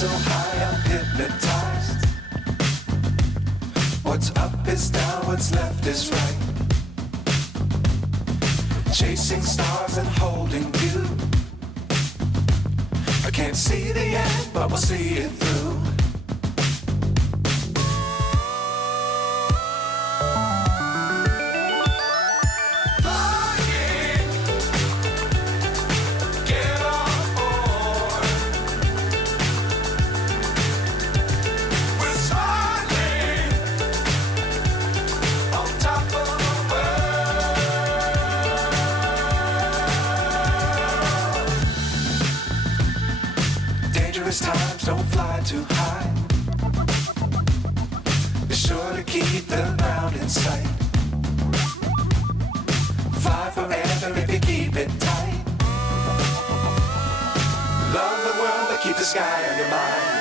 so high, I'm hypnotized. What's up is down, what's left is right. Chasing stars and holding you. I can't see the end, but we'll see it through. Times don't fly too high. Be sure to keep the ground in sight. Fly forever if you keep it tight. Love the world, but keep the sky on your mind.